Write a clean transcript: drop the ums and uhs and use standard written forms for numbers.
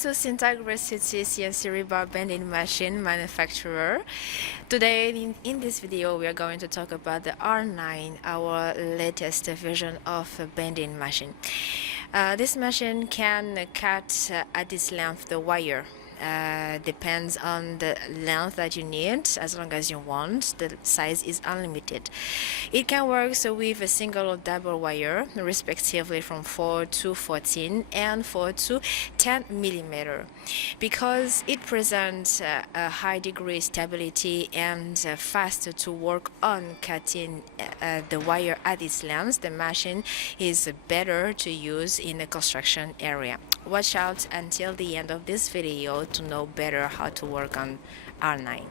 to Syntagraph City CNC rebar bending machine manufacturer. Today in this video we are going to talk about the R9, our latest version of a bending machine. This machine can cut at this length the wire. Depends on the length that you need. As long as you want, the size is unlimited. It can work with a single or double wire, respectively from 4 to 14 and 4 to 10 millimeter. Because it presents a high degree of stability and faster to work on cutting the wire at its length, the machine is better to use in a construction area. Watch out until the end of this video to know better how to work on R9.